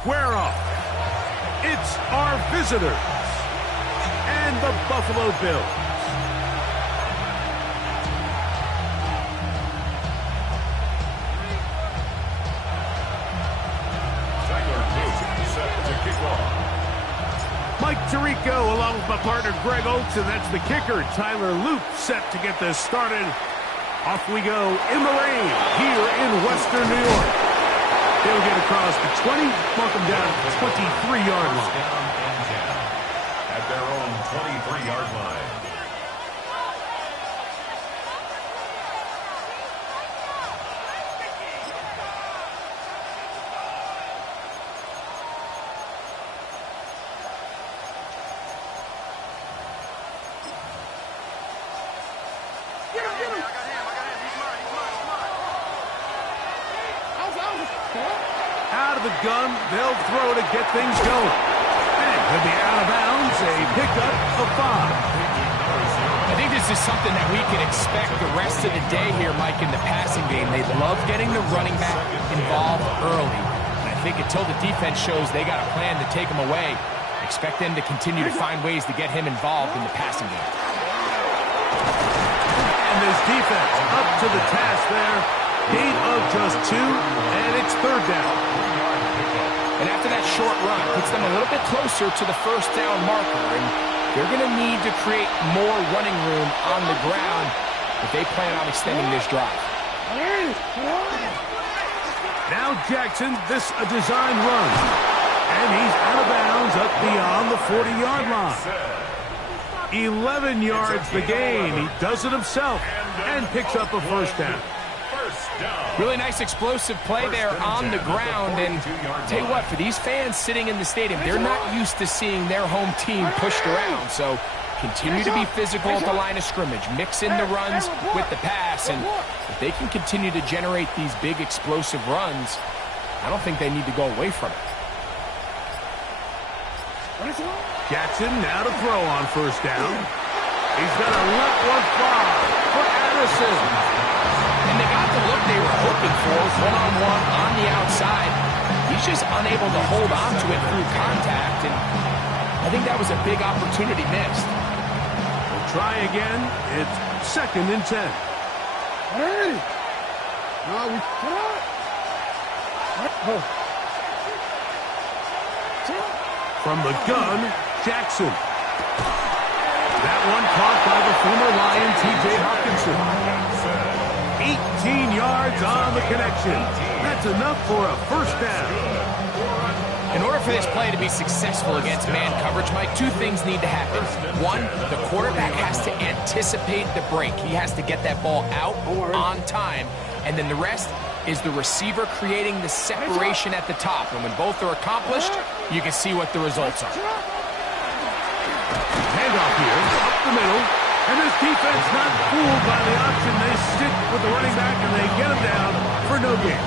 square off. It's our visitors and the Buffalo Bills. Mike Tirico along with my partner Greg Olson. That's the kicker. Tyler Loop set to get this started. Off we go in the rain here in Western New York. They'll get across the 20, mark them down at the 23-yard line. At their own 23-yard line. Out of the gun, they'll throw to get things going. And he'll be out of bounds, a pickup of 5. I think this is something that we can expect the rest of the day here, Mike, in the passing game. They love getting the running back involved early. And I think until the defense shows they got a plan to take him away, expect them to continue to find ways to get him involved in the passing game. And this defense up to the task there. Gain of just 2, and it's 3rd down. And after that short run, puts them a little bit closer to the first down marker, and they're going to need to create more running room on the ground if they plan on extending this drive. Now Jackson, this a design run. And he's out of bounds up beyond the 40-yard line. 11 yards the gain. He does it himself and picks up a first down. Really nice explosive play there on the ground, and tell you what, for these fans sitting in the stadium, they're not used to seeing their home team pushed around, so continue to be physical at the line of scrimmage, mix in the runs with the pass, and if they can continue to generate these big explosive runs, I don't think they need to go away from it. Jackson now to throw on first down. He's going to let one fly for Addison. And they got the look they were hoping for, one-on-one on the outside. He's just unable to hold on to it through contact, and I think that was a big opportunity missed. We'll try again. It's 2nd and 10. Hey! From the gun, Jackson. That one caught by the former Lion, T.J. Hawkinson. 18 yards on the connection. That's enough for a first down. In order for this play to be successful against man coverage, Mike, 2 things need to happen. 1, the quarterback has to anticipate the break. He has to get that ball out on time. And then the rest is the receiver creating the separation at the top. And when both are accomplished, you can see what the results are. Handoff here, up the middle. And this defense not fooled by the option. They stick with the running back and they get him down for no gain.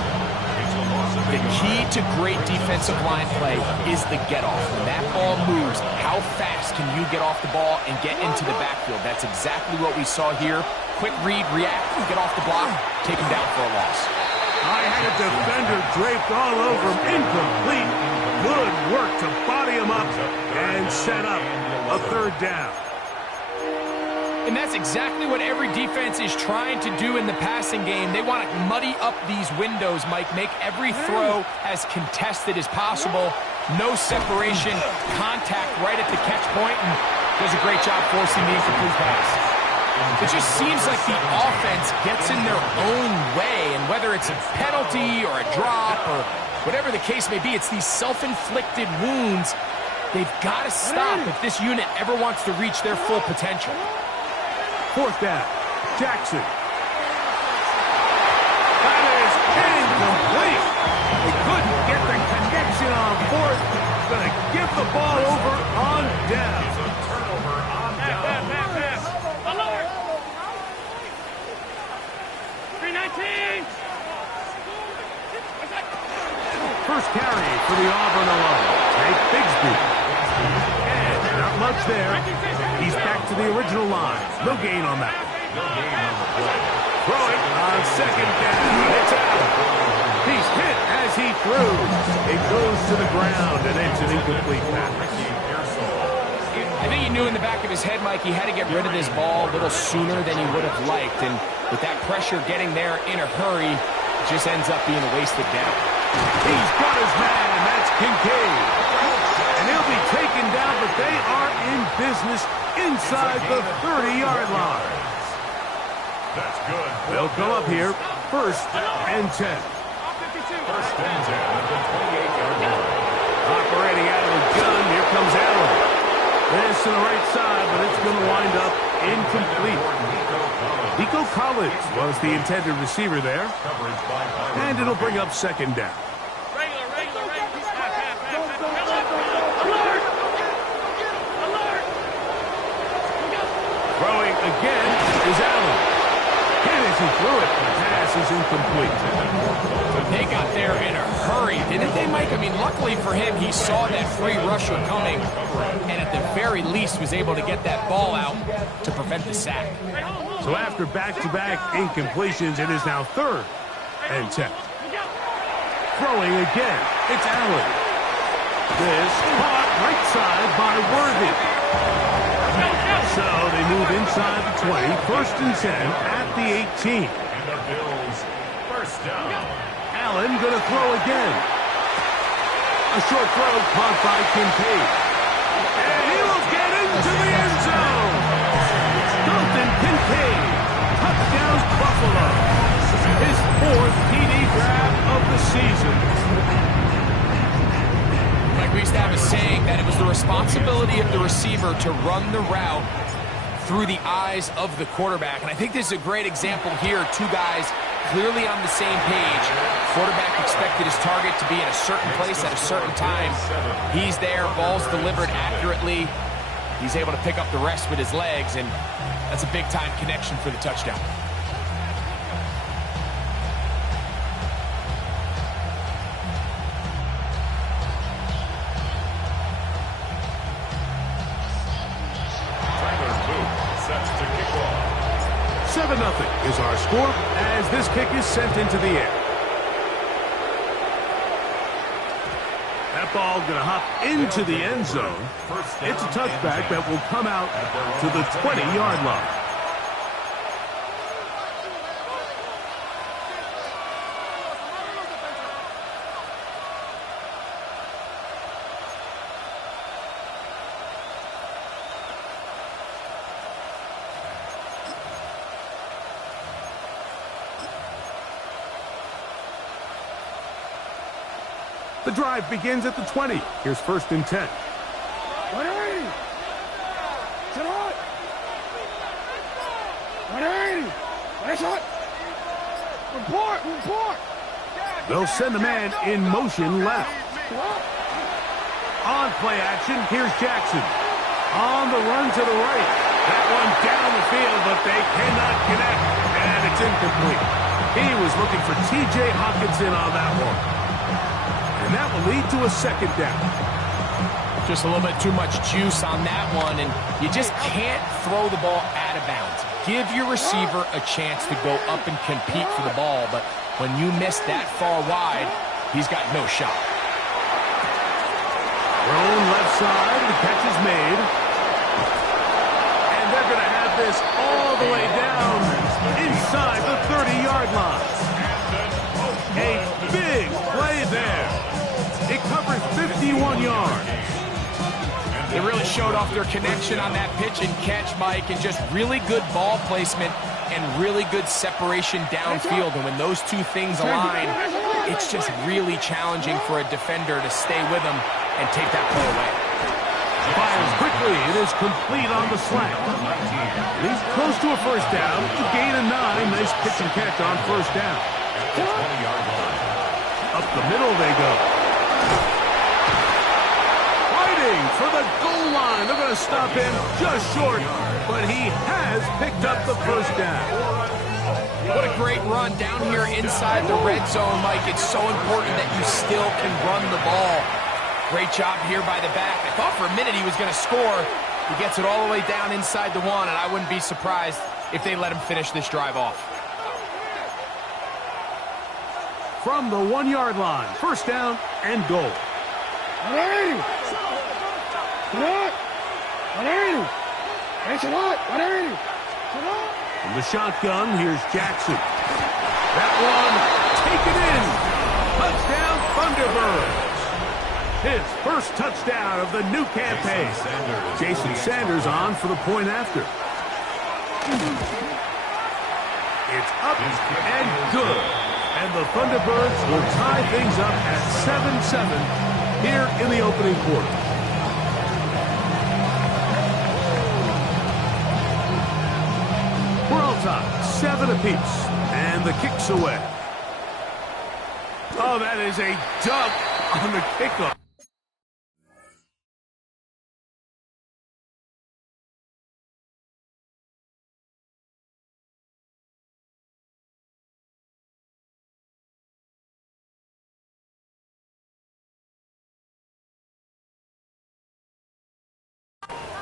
The key to great defensive line play is the get-off. When that ball moves, how fast can you get off the ball and get into the backfield? That's exactly what we saw here. Quick read, react, get off the block, take him down for a loss. I had a defender draped all over him, incomplete. Good work to body him up and set up a 3rd down. And that's exactly what every defense is trying to do in the passing game. They want to muddy up these windows, Mike, make every throw as contested as possible. No separation, contact right at the catch point, and does a great job forcing the incomplete pass. It just seems like the offense gets in their own way, and whether it's a penalty or a drop or whatever the case may be, it's these self-inflicted wounds. They've got to stop if this unit ever wants to reach their full potential. 4th down, Jackson. That is incomplete. They couldn't get the connection on 4th. Going to give the ball over on down. Turnover on down. Pass. Alert. 319. First carry for the Auburn alum. Take Bigsby. And not much there. He's back to the original line. No gain on that. Throw it on 2nd down. It's out. He's hit as as he throws. It goes to the ground, and it's an incomplete pass. I think he knew in the back of his head, Mike, he had to get rid of this ball a little sooner than he would have liked. And with that pressure getting there in a hurry, it just ends up being a wasted down. He's got his man. That's Kincaid. And he'll be taken down, but they are in business inside the 30-yard line. That's good. They'll come up here, 1st and 10. First and 10 at the 28-yard line. Operating out of the gun, here comes Allen. This to the right side, but it's going to wind up incomplete. Nico Collins was the intended receiver there. And it'll bring up 2nd down. Throwing again is Allen. And as he threw it, the pass is incomplete. They got there in a hurry, didn't they, Mike? I mean, luckily for him, he saw that free rusher coming, and at the very least was able to get that ball out to prevent the sack. So after back-to-back incompletions, it is now 3rd and 10. Throwing again, it's Allen. This caught right side by Worthy. So they move inside the 20, 1st and 10 at the 18. And the Bills, first down. Allen going to throw again. A short throw caught by Kincaid. And he will get into the end zone. Dalton Kincaid, touchdown Buffalo. His 4th TD grab of the season. Like we used to have a saying that it was the responsibility of the receiver to run the route through the eyes of the quarterback. And I think this is a great example here. 2 guys clearly on the same page. Quarterback expected his target to be in a certain place at a certain time. He's there, ball's delivered accurately. He's able to pick up the rest with his legs, and that's a big-time connection for the touchdown. Tyler Boone sets to kick off. 7-0 is our score as this kick is sent into the air. That ball going to hop into the end zone. It's a touchback that will come out to the 20-yard line. The drive begins at the 20. Here's 1st and 10. 180. Sit hot. 180. Nice hot. Report. They'll send a man in motion left. On play action, here's Jackson. On the run to the right. That one down the field, but they cannot connect. And it's incomplete. He was looking for T.J. Hawkinson on that one. And that will lead to a 2nd down. Just a little bit too much juice on that one, and you just can't throw the ball out of bounds. Give your receiver a chance to go up and compete for the ball, but when you miss that far wide, he's got no shot. Thrown left side, the catch is made. And they're going to have this all the way down inside the 30-yard line. A big play there. It covers 51 yards. They really showed off their connection on that pitch and catch, Mike, and just really good ball placement and really good separation downfield. And when those 2 things align, it's just really challenging for a defender to stay with them and take that play away. Fires quickly. It is complete on the slant. He's close to a 1st down. The gain of 9. Nice pitch and catch on 1st down. The 20-yard line. Up the middle they go. Fighting for the goal line. They're going to stop him just short, but he has picked up the 1st down. What a great run down here inside the red zone, Mike. It's so important that you still can run the ball. Great job here by the back. I thought for a minute he was going to score. He gets it all the way down inside the 1, and I wouldn't be surprised if they let him finish this drive off. from the 1-yard line. First down and goal. 180. Sit up. 180. Hey, sit up. 180. Sit up. From the shotgun, here's Jackson. That one taken in. Touchdown, Thunderbirds. His first touchdown of the new campaign. Jason Sanders on for the point after. It's up and good. And the Thunderbirds will tie things up at 7-7 here in the opening quarter. We're all tied, 7 apiece. And the kick's away. Oh, that is a dunk on the kickoff.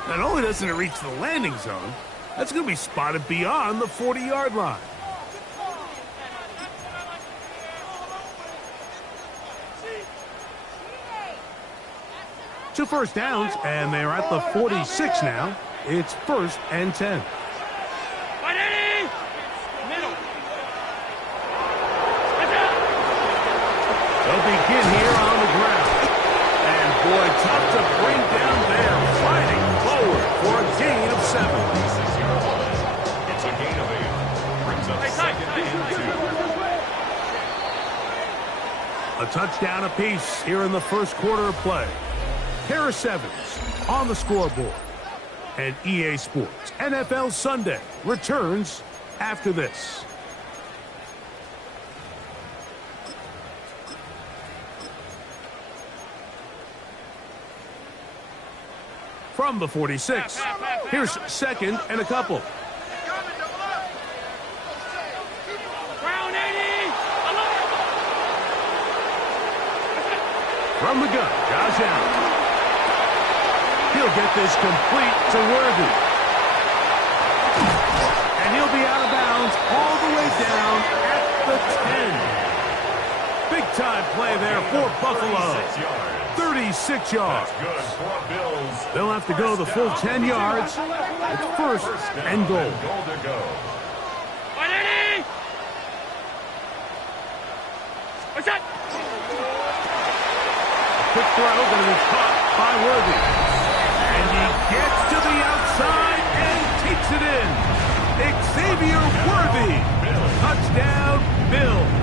Not only doesn't it reach the landing zone, that's going to be spotted beyond the 40-yard line. 2 first downs, and they're at the 46 now. It's 1st and 10. 180. Middle. They'll begin here on the ground. And boy, tough to bring down there. Fighting forward for a gain of 7. It's a gain of 8. Brings up second and 2. A touchdown apiece here in the first quarter of play. Harris Evans on the scoreboard. And EA Sports NFL Sunday returns after this. From the 46, here's 2nd and a couple. Brown 80. From the gun, Josh Allen. He'll get this complete to Worthy. And he'll be out of bounds all the way down at the 10. Big time play there for Buffalo. 36 yards. Good for Bills. They'll have to go the full 10 yards. It's 1st and goal. Goal to go. 180. What's that? Quick throw going to be caught by Worthy. And he gets to the outside and takes it in. Xavier Worthy. Touchdown, Bills.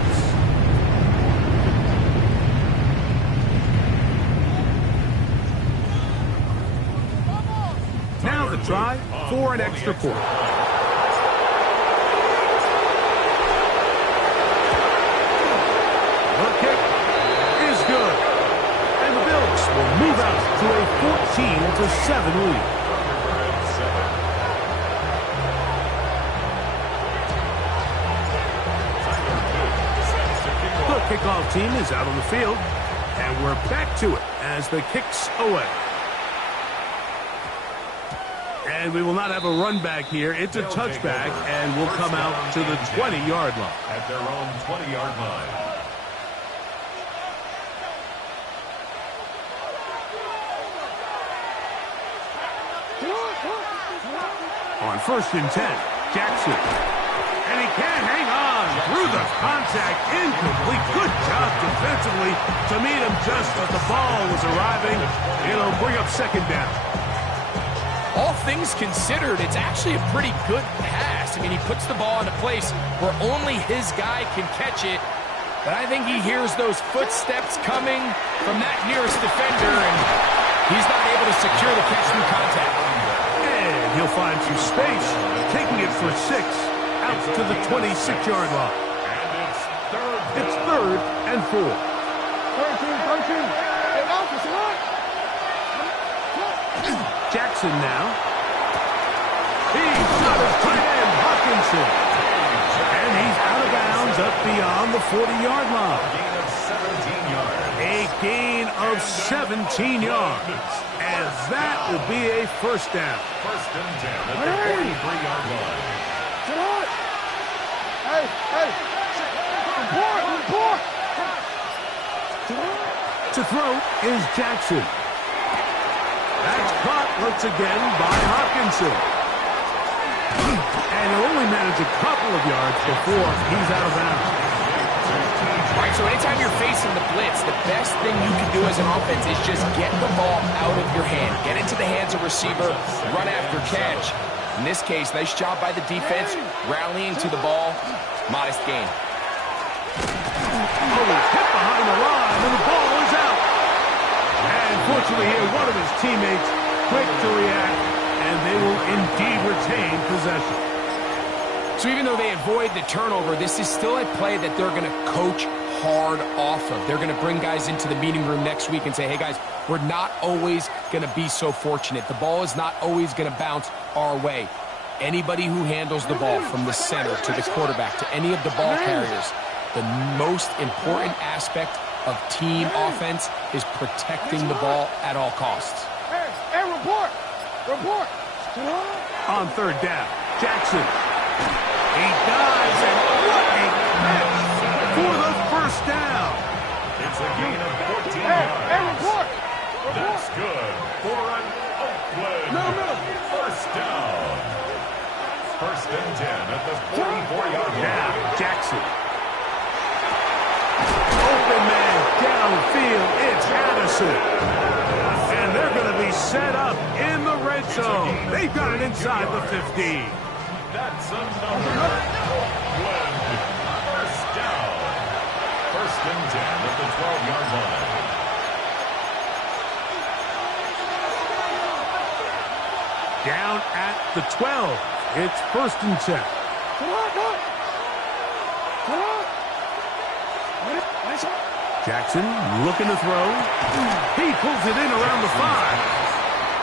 Now the try for an extra point. The kick is good. And the Bills will move out to a 14-7 lead. The kickoff team is out on the field, and we're back to it as the kick's away. And we will not have a run back here. It's a touchback, and we'll come out to the 20-yard line. At their own 20-yard line. On 1st and 10, Jackson. And he can't hang on through the contact. Incomplete. Good job defensively to meet him just as the ball was arriving. It'll bring up 2nd down. All things considered, it's actually a pretty good pass. I mean, he puts the ball in a place where only his guy can catch it. But I think he hears those footsteps coming from that nearest defender, and he's not able to secure the catch through contact. And he'll find some space, taking it for 6 out to the 26-yard line. And It's 3rd and 4. 13. Hey, Malcolm, sit up. Jackson now. He's got his tight end, Hawkinson. And he's out of bounds up beyond the 40-yard line. A gain of 17 yards. And that will be a 1st down. 1st and 10 at the 43-yard line. Sit up. Hey. Report. to throw is Jackson. That's caught once again by Hopkinson. And he'll only manage a couple of yards before he's out of bounds. All right, so anytime you're facing the blitz, the best thing you can do as an offense is just get the ball out of your hand. Get into the hands of receiver, run after catch. In this case, nice job by the defense, rallying to the ball. Modest gain. Oh, he's hit behind the line, and the ball is out. And fortunately here, one of his teammates quick to react, and they will indeed retain possession. So even though they avoid the turnover, this is still a play that they're going to coach hard off of. They're going to bring guys into the meeting room next week and say, hey, guys, we're not always going to be so fortunate. The ball is not always going to bounce our way. Anybody who handles the ball from the center to the quarterback to any of the ball carriers, the most important aspect of team offense is protecting the ball at all costs. Hey, report. Report. On third down, Jackson. He dives, and what a catch for the first down. It's a gain of 14 Hey, yards. report. That's good for an Oakland first down. First and 10 at the 44-yard line. Now, Jackson. Open man downfield. It's Addison. And they're going to be set up in the red zone. They've got it inside the 15. That's another Oakland first down. First and 10 at the 12-yard line. Down at the 12. It's first and 10. Jackson looking to throw. He pulls it in around the 5.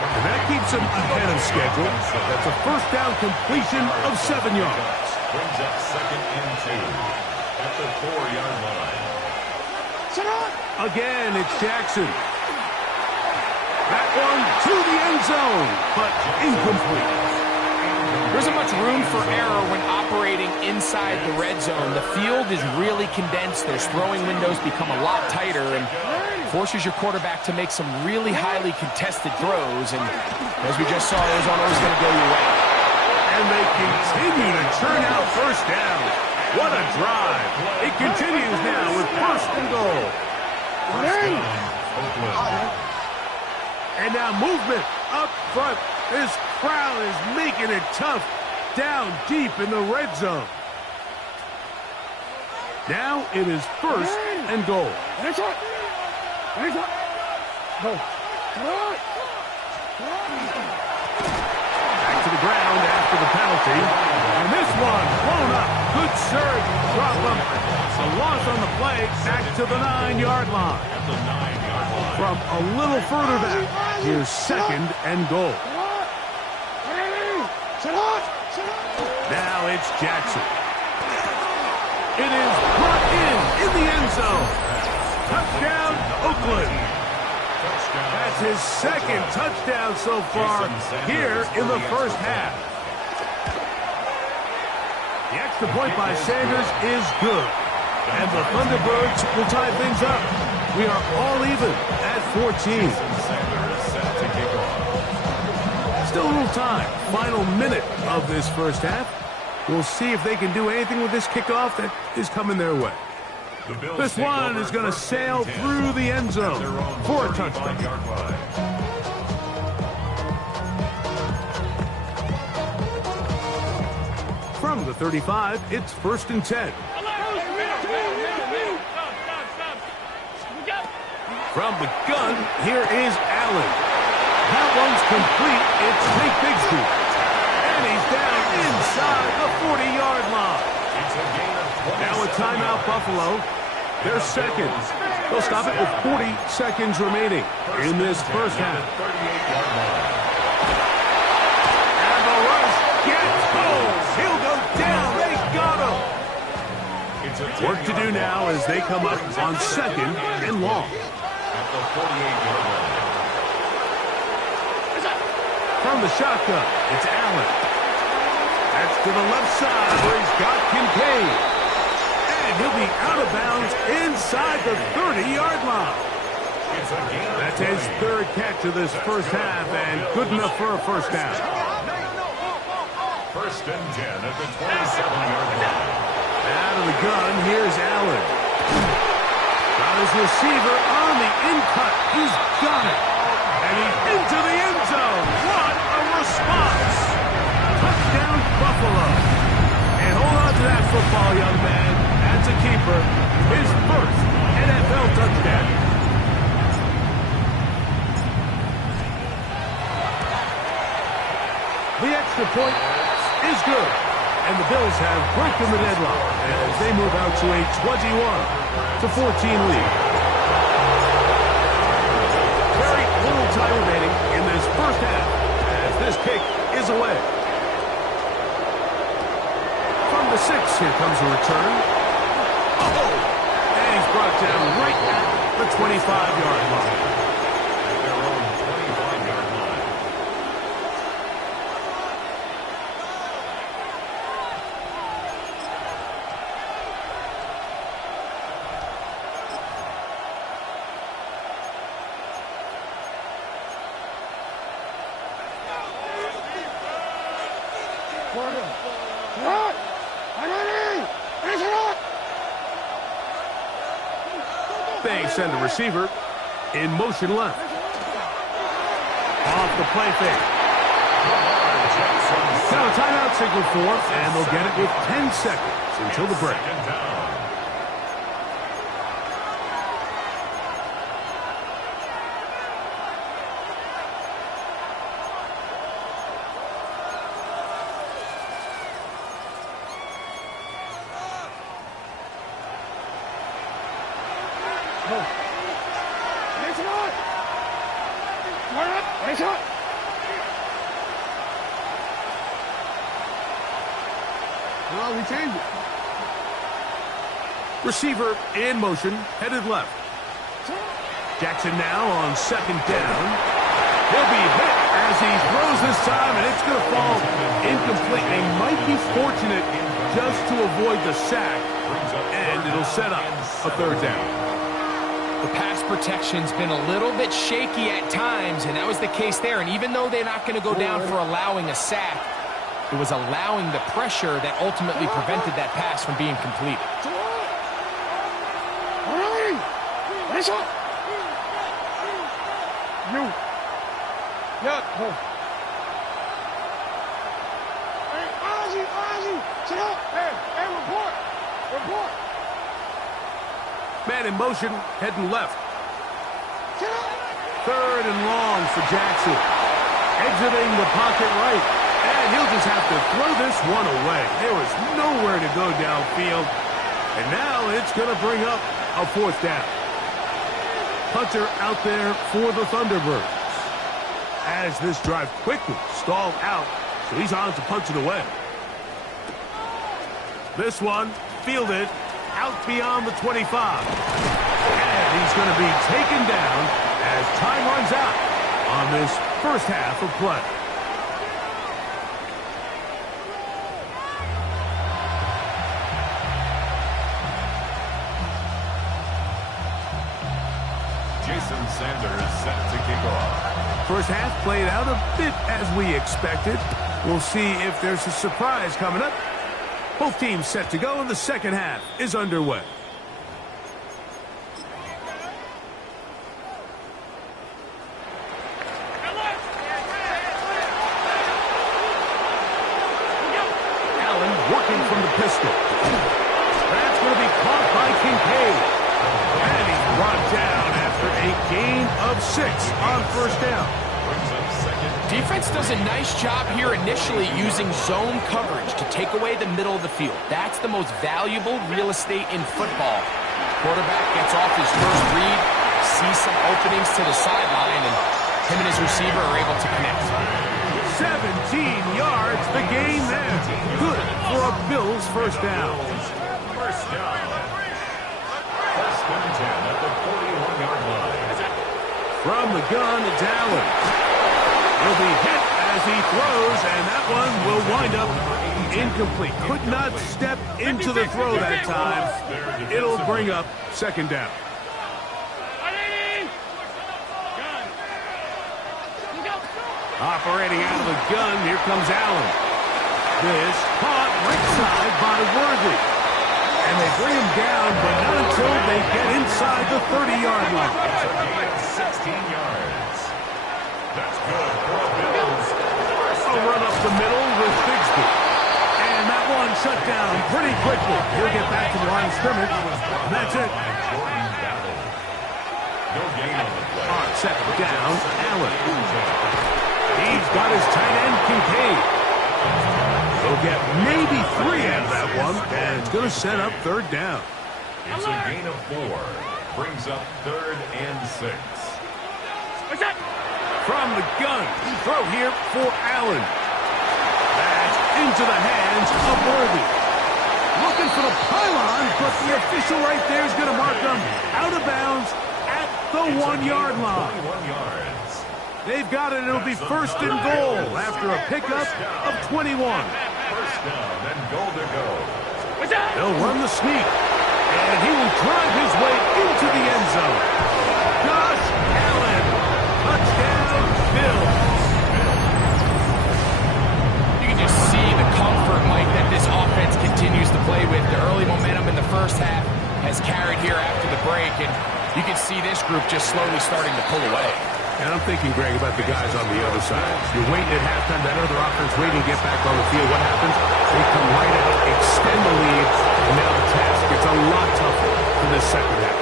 And that keeps him ahead of schedule. That's a first down completion of 7 yards. Brings up second and 2 at the 4-yard line. Again, it's Jackson. That one to the end zone, but incomplete. There isn't much room for error when operating inside the red zone. The field is really condensed. Those throwing windows become a lot tighter and forces your quarterback to make some really highly contested throws. And as we just saw, those aren't always going to go your way. And they continue to churn out first down. What a drive. It continues now with first and goal. And now movement up front. This crowd is making it tough down deep in the red zone. Now it is first and goal. Back To the ground after the penalty. And this one blown up. Good surge. Drop him. A loss on the play. Back to the 9-yard line. At the 9-yard line. From a little further back, here's second and goal. Now it's Jackson. It is brought in the end zone. Touchdown, Oakland. That's his second touchdown so far here in the first half. The extra point by Sanders is good. And the Thunderbirds will tie things up. We are all even at 14. Still a little time. Final minute of this first half. We'll see if they can do anything with this kickoff that is coming their way. This one is going to sail through the end zone for a touchdown. From the 35, it's first and 10. From the gun, here is Allen. That one's complete. It's Hank Bigsby. And he's down inside the 40-yard line. Now a timeout, Buffalo. They're second. They'll stop it with 40 seconds remaining in this first half. And the rush gets home. He'll go down. They got him. Work to do now as they come up on second and long. At the 48-yard line. From the shotgun, it's Allen. That's to the left side where he's got Kincaid. And he'll be out of bounds inside the 30-yard line. It's a gain of That's his 3. third catch of this first half, and good enough for a first down. First and 10 at the 27-yard line. Out of the gun, here's Allen. Got his receiver on the in-cut. He's got it. And he's into the end zone. What a response. Touchdown, Buffalo. And hold on to that football, young man. That's a keeper. His first NFL touchdown. The extra point is good. And the Bills have broken the deadlock as they move out to a 21-14 lead. Very little time remaining in this first half as this kick is away. From the 6, here comes a return. Oh! And he's brought down right at the 25-yard line. They send the receiver in motion left. Off the play fake. Now a timeout signal for, and they'll get it with 10 seconds until the break. Well, we changed it. Receiver in motion, headed left. Jackson now on second down. He'll be hit as he throws this time, and it's going to fall incomplete. They might be fortunate just to avoid the sack, and it'll set up a third down. The pass protection's been a little bit shaky at times, and that was the case there. And even though they're not going to go down for allowing a sack, it was allowing the pressure that ultimately prevented that pass from being completed. Man in motion, heading left. Third and long for Jackson. Exiting the pocket right. And he'll just have to throw this one away. There was nowhere to go downfield. And now it's going to bring up a fourth down. Punter out there for the Thunderbirds. As this drive quickly stalled out, so he's on to punch it away. This one fielded out beyond the 25. And he's going to be taken down as time runs out on this first half of play. Jason Sanders set to kick off. First half played out a bit as we expected. We'll see if there's a surprise coming up. Both teams set to go, and the second half is underway. Allen working from the pistol. That's going to be caught by Kincaid. And he's brought down after a gain of 6 on first down. Defense does a nice job here initially using zone coverage to take away the middle of the field. That's the most valuable real estate in football. Quarterback gets off his first read, sees some openings to the sideline, and him and his receiver are able to connect. 17 yards, the gain there. Good for a Bills first down. First down. First and 10 at the 41-yard line. From the gun, it's Allen. He'll be hit as he throws, and that one will wind up incomplete. Could not step into the throw that time. It'll bring up second down. Operating out of the gun, here comes Allen. This caught right side by Worthy. And they bring him down, but not until they get inside the 30-yard line. It's a gain of 16 yards. That's good for the Bills. A run up the middle with Bigsby. And that one shut down pretty quickly. He'll get back to the line of scrimmage. And that's it. No gain on the play. On second down, Allen. He's got his tight end, Kincaid. He'll get maybe 3 out of that one, and it's going to set up third down. It's a gain of 4. Brings up 3rd and 6. What's that? From the gun, throw here for Allen. That's into the hands of Worthy. Looking for the pylon, but the official right there is going to mark them out of bounds at the 1-yard line. 21 yards. They've got it. It'll be first and goal after a pickup of 21. First down and goal to go. What's that? They'll run the sneak, and he will drive his way into the end zone. Josh Allen, touchdown, Bills. You can just see the comfort, Mike, that this offense continues to play with. The early momentum in the first half has carried here after the break, and you can see this group just slowly starting to pull away. And I'm thinking, Greg, about the guys on the other side. You're waiting at halftime, that other offense waiting to get back on the field. What happens? They come right out, extend the lead, and now the task gets a lot tougher for this second half.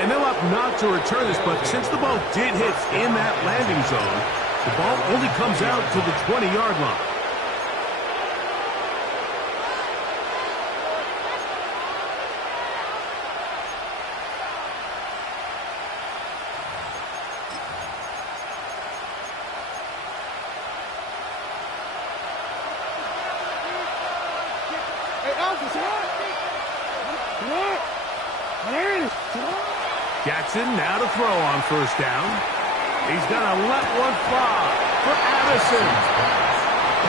And they'll opt not to return this, but since the ball did hit in that landing zone, the ball only comes out to the 20-yard line. Jackson now to throw on first down. He's going to let one fly for Addison.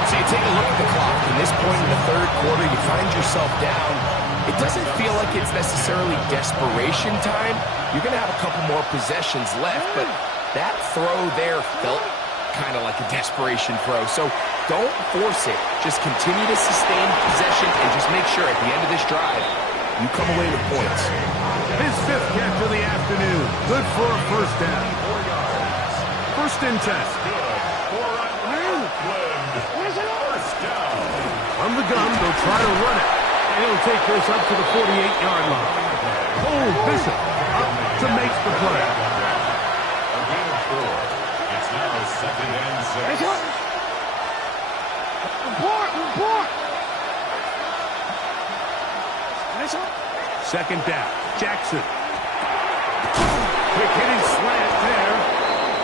So you take a look at the clock. At this point in the third quarter, you find yourself down. It doesn't feel like it's necessarily desperation time. You're going to have a couple more possessions left, but that throw there felt kind of like a desperation throw. So don't force it. Just continue to sustain possession and just make sure at the end of this drive, you come away with points. His 5th catch of the afternoon. Good for a first down. 1st and 10. First down. From the gun, they'll try to run it. And he'll take this up to the 48-yard line. Cole Bishop up to make the play. A gain of 4. It's now 2nd and 6. Report! Second down. Jackson. Quick hitting slant there.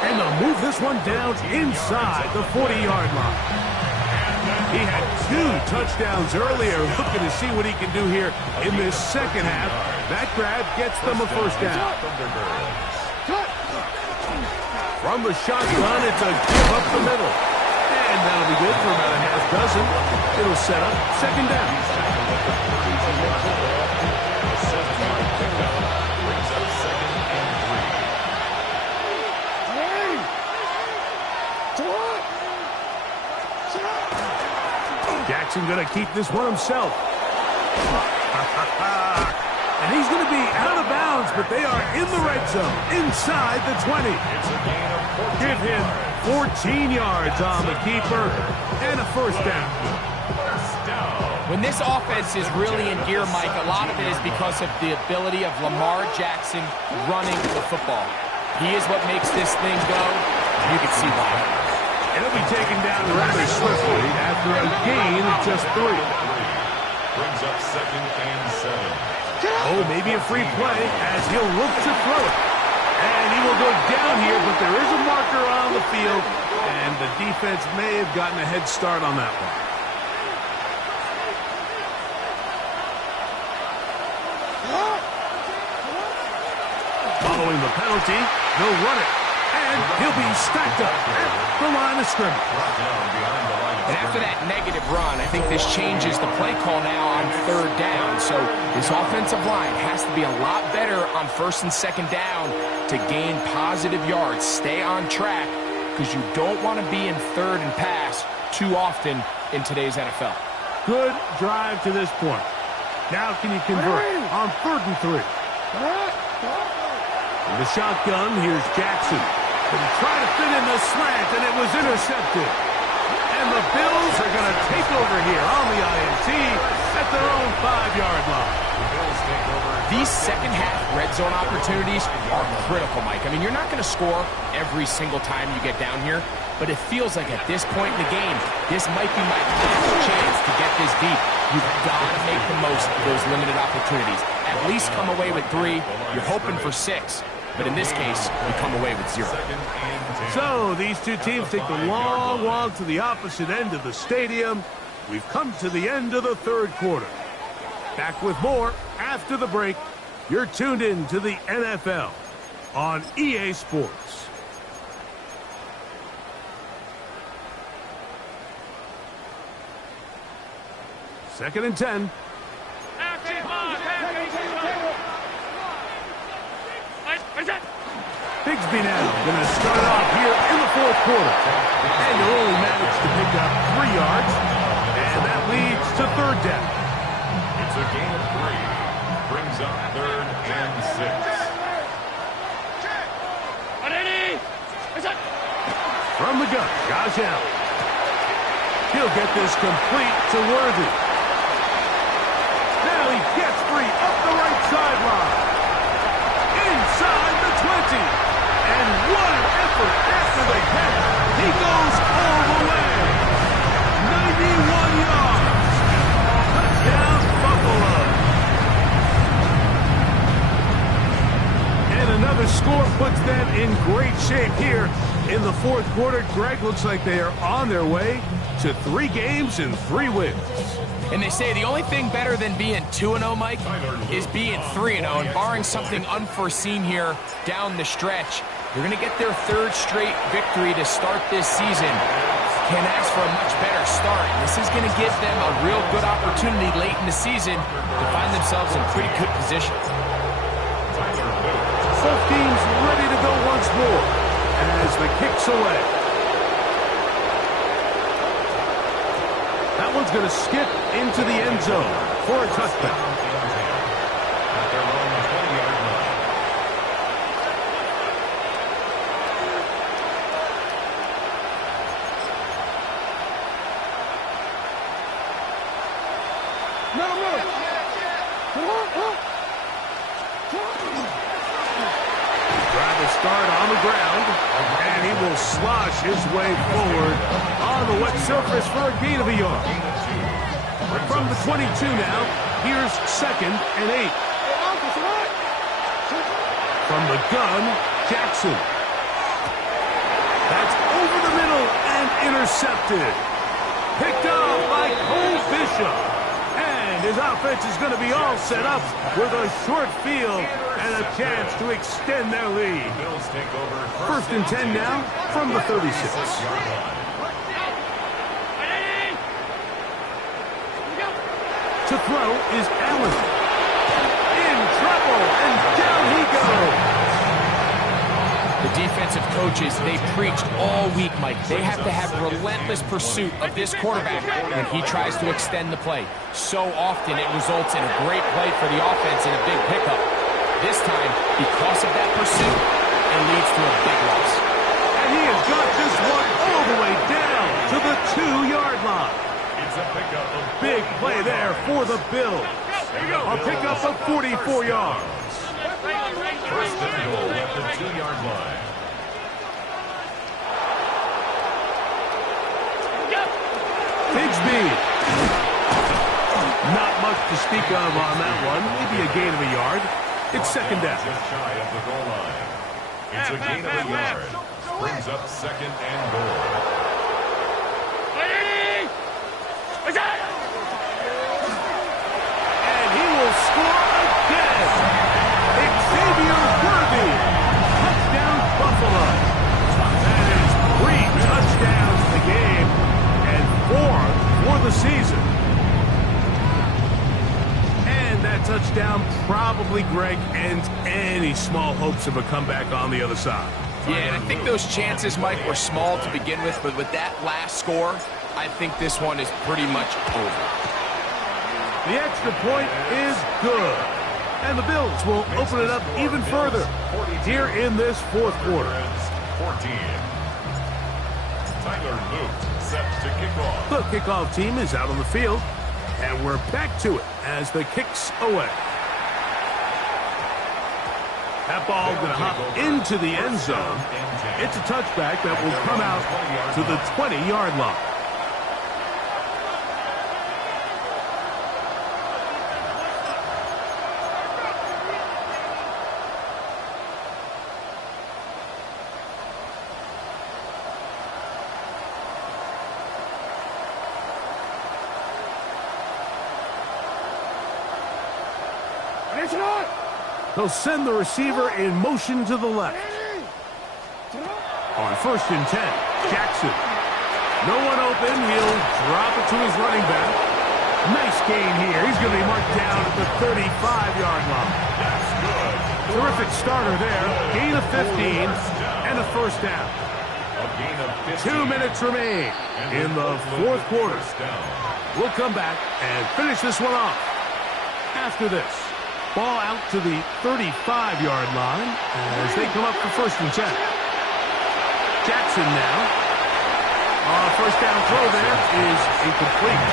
And they'll move this one down inside the 40-yard line. He had 2 touchdowns earlier. Looking to see what he can do here in this second half. That grab gets them a first down. From the shotgun, it's a give up the middle. And that'll be good for about a half dozen. It'll set up second down. Jackson going to keep this one himself. And he's going to be out of bounds, but they are in the red zone, inside the 20. It's a gain of 14. Give him 14 yards on the keeper and a first down. When this offense is really in gear, Mike, a lot of it is because of the ability of Lamar Jackson running the football. He is what makes this thing go. You can see why. And he'll be taken down rather swiftly after a gain of just 3. Brings up 2nd and 7. Oh, maybe a free play as he'll look to throw it. And he will go down here, but there is a marker on the field, and the defense may have gotten a head start on that one. Following the penalty, they'll run it. And he'll be stacked up at the line of scrimmage. And after that negative run, I think this changes the play call now on third down. So this offensive line has to be a lot better on first and second down to gain positive yards. Stay on track because you don't want to be in third and pass too often in today's NFL. Good drive to this point. Now can you convert on 3rd and 3? In the shotgun, here's Jackson. But he tried to fit in the slant, and it was intercepted. And the Bills are going to take over here on the INT at their own 5-yard line. These second-half red zone opportunities are critical, Mike. I mean, you're not going to score every single time you get down here, but it feels like at this point in the game, this might be my last chance to get this deep. You've got to make the most of those limited opportunities. At least come away with 3. You're hoping for 6. But in this case, you come away with 0. So these two teams take the long walk to the opposite end of the stadium. We've come to the end of the 3rd quarter. Back with more after the break. You're tuned in to the NFL on EA Sports. Second and 10. Bigsby now going to start it off here in the 4th quarter. And he'll only manage to pick up 3 yards. And that leads to 3rd down. It's a gain of 3. Brings up 3rd and 6. From the gun, Josh Allen. He'll get this complete to Worthy. Now he gets free up the right sideline. Inside the 20. And what an effort after the catch. He goes all the way. 91 yards. Touchdown, Buffalo. And another score puts them in great shape here in the 4th quarter. Greg, looks like they are on their way to 3 games and 3 wins. And they say the only thing better than being 2-0, Mike, is being 3-0. And barring something unforeseen here down the stretch, they're going to get their 3rd straight victory to start this season. Can't ask for a much better start. This is going to give them a real good opportunity late in the season to find themselves in pretty good position. Both teams ready to go once more as the kick's away. That one's going to skip into the end zone for a touchdown. At their own 20-yard line. Driver start on the ground, and he will slosh his way forward on the wet surface for a gain of a yard. From the 22 now, here's 2nd and 8. From the gun, Jackson. That's over the middle and intercepted. Picked up by Cole Bishop. And his offense is going to be all set up with a short field and a chance to extend their lead. Bills take over 1st and 10 now from the 36. To throw is Allen. In trouble, and down he goes. The defensive coaches, they preached all week, Mike. They have to have relentless pursuit of this quarterback when he tries to extend the play. So often it results in a great play for the offense and a big pickup. This time, because of that pursuit, it leads to a big loss. And he has got this one all the way down to the 2-yard line. It's a pickup of Big play there for the Bills. A pickup of 44 yards. 1st and goal at the 2-yard line. Bigsby. Not much to speak of on that one. Maybe a gain of a yard. It's 2nd down. Just shy of the goal line. It's a gain of a yard. Brings up 2nd and goal. And he will score again. Xavier Worthy. Touchdown, Buffalo. hopes of a comeback on the other side. Yeah, and I think those chances, Mike, were small to begin with, but with that last score, I think this one is pretty much over. The extra point is good. And the Bills will open it up even further here in this fourth quarter. 14. Tyler Luke set to kick off. The kickoff team is out on the field, and we're back to it as the kick's away. That ball going to hop into the end zone. It's a touchback that will come out to the 20-yard line. They'll send the receiver in motion to the left. On 1st and 10, Jackson. No one open. He'll drop it to his running back. Nice gain here. He's going to be marked down at the 35-yard line. That's good. Terrific starter there. Gain of 15 and a first down. A gain of 15. 2 minutes remain in the fourth quarter. We'll come back and finish this one off after this. Ball out to the 35-yard line as they come up for 1st and 10. Jackson now. First down throw there is incomplete.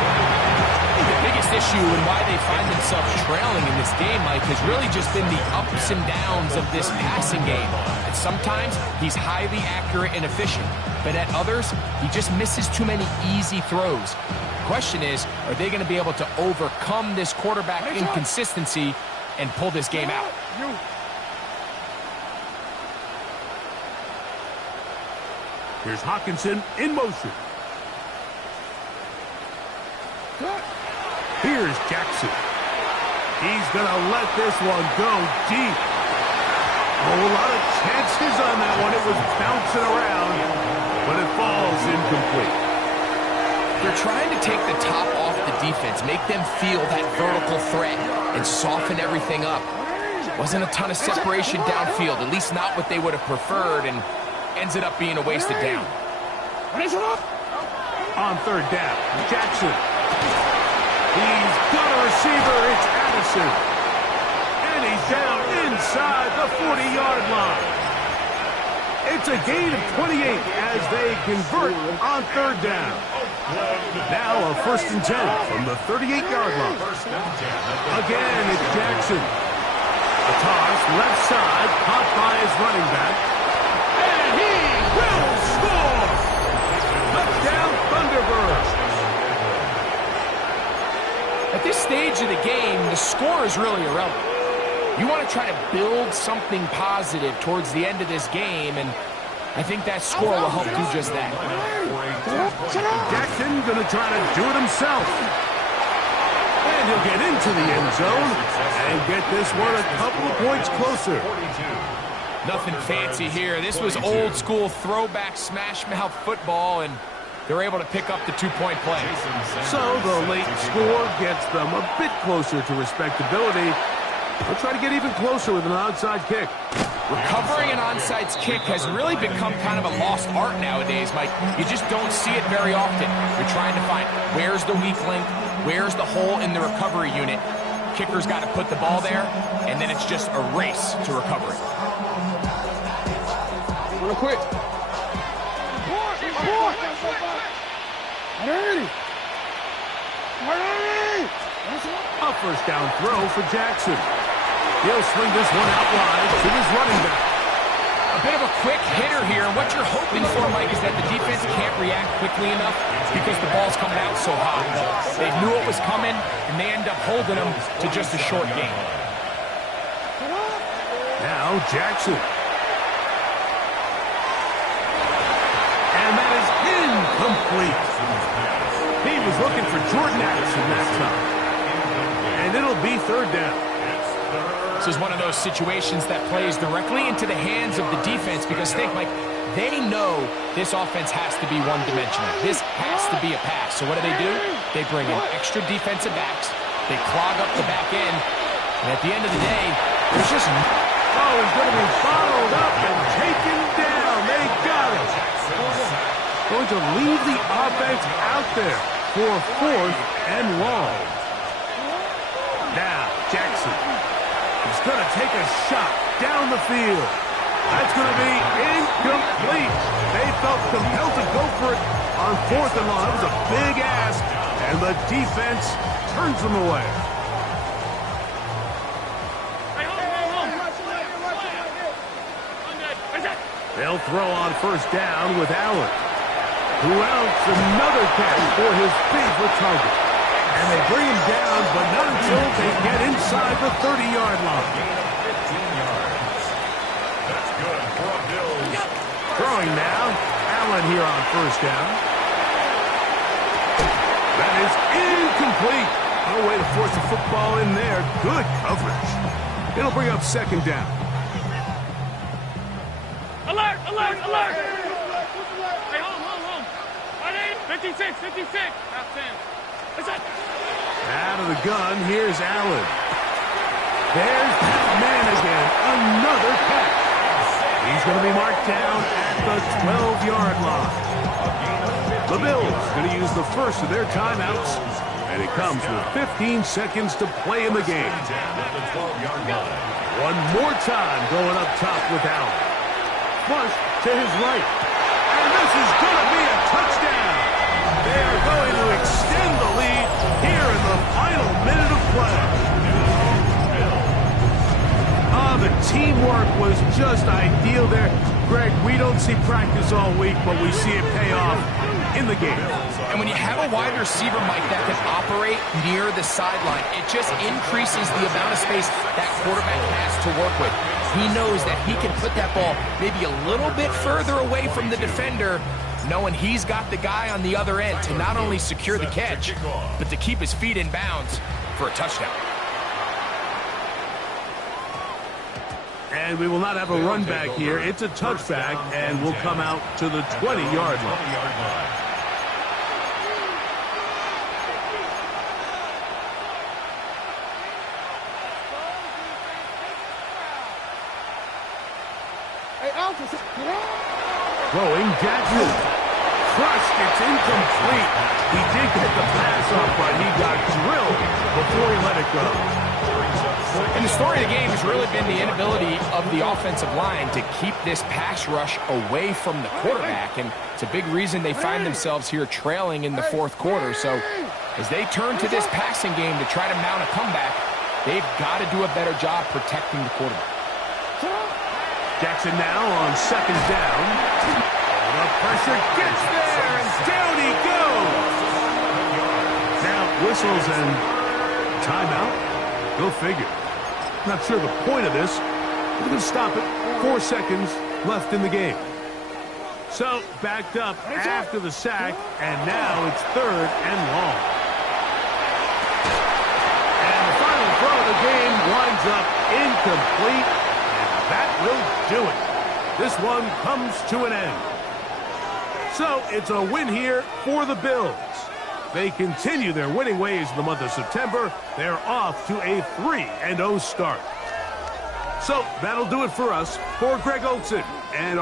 The biggest issue and why they find themselves trailing in this game, Mike, has really just been the ups and downs of this passing game. And sometimes he's highly accurate and efficient, but at others, he just misses too many easy throws. The question is, are they going to be able to overcome this quarterback inconsistency and pull this game out? Here's Hawkinson in motion. Here's Jackson. He's going to let this one go deep. A lot of chances on that one. It was bouncing around, but it falls incomplete. They're trying to take the top off the defense, make them feel that vertical threat, and soften everything up. Wasn't a ton of separation downfield, at least not what they would have preferred, and ends it up being a wasted down. On 3rd down, Jackson. He's got a receiver. It's Addison. And he's down inside the 40-yard line. It's a gain of 28 as they convert on 3rd down. Now a 1st and 10 from the 38-yard line. Again, it's Jackson. A toss, left side, caught by his running back. And he will score! Touchdown, Thunderbirds. At this stage of the game, the score is really irrelevant. You want to try to build something positive towards the end of this game, and I think that score will help do just that. Jackson going to try to do it himself. And he'll get into the end zone and get this one a couple of points closer. Nothing fancy here. This was old school throwback smash mouth football, and they're able to pick up the 2-point play. So the late score gets them a bit closer to respectability. They'll try to get even closer with an onside kick. Recovering an onside kick has really become kind of a lost art nowadays, Mike. You just don't see it very often. You're trying to find where's the weak link, where's the hole in the recovery unit. Kicker's got to put the ball there, and then it's just a race to recovery. Real quick. Report! Hurry! A 1st down throw for Jackson. He'll swing this one out wide to his running back. A bit of a quick hitter here. What you're hoping for, Mike, is that the defense can't react quickly enough because the ball's coming out so hot. They knew it was coming, and they end up holding them to just a short game. Now Jackson. And that is incomplete. He was looking for Jordan Addison that time. And it'll be 3rd down. This is one of those situations that plays directly into the hands of the defense because, think, Mike, they know this offense has to be one-dimensional. This has to be a pass. So what do? They bring in extra defensive backs. They clog up the back end. And at the end of the day, there's just Oh, he's going to be followed up and taken down. They got him. Going to leave the offense out there for 4th and long. Now, Jackson. He's going to take a shot down the field. That's going to be incomplete. They felt compelled to go for it on 4th and long. That was a big ask, and the defense turns them away. They'll throw on 1st down with Allen. Who else? Another catch for his favorite target. And they bring him down, but not until they get inside the 30-yard line. 15 yards. That's good for a Bills. Throwing now. Allen here on 1st down. That is incomplete. No way to force the football in there. Good coverage. It'll bring up 2nd down. Alert! Alert! Alert! Hey, home! 56! Half 10. What's that? Out of the gun, here's Allen. There's that man again. Another catch. He's going to be marked down at the 12-yard line. The Bills going to use the first of their timeouts, and it comes with 15 seconds to play in the game. One more time going up top with Allen. Flush to his right. And this is going to be a touchdown. They are going to extend the lead here in the final minute of play. The teamwork was just ideal there. Greg, we don't see practice all week, but we see it pay off in the game. And when you have a wide receiver, Mike, that can operate near the sideline, it just increases the amount of space that quarterback has to work with. He knows that he can put that ball maybe a little bit further away from the defender, knowing he's got the guy on the other end to not only secure the catch, but to keep his feet in bounds for a touchdown. And we will not have a run back here. It's a touchback, and we'll come out to the 20-yard line. Throwing Jackson. Crushed. It's incomplete. He did get the pass off, but he got drilled before he let it go. And the story of the game has really been the inability of the offensive line to keep this pass rush away from the quarterback. And it's a big reason they find themselves here trailing in the 4th quarter. So as they turn to this passing game to try to mount a comeback, they've got to do a better job protecting the quarterback. Jackson now on 2nd down. The pressure gets there, and down he goes. Now whistles and timeout. Go figure. Not sure the point of this. We're going to stop it. 4 seconds left in the game. So backed up after the sack, and now it's 3rd and long. And the final throw of the game winds up incomplete, and that will do it. This one comes to an end. So it's a win here for the Bills. They continue their winning ways in the month of September. They're off to a 3-0 start. So that'll do it for us. For Greg Olson and our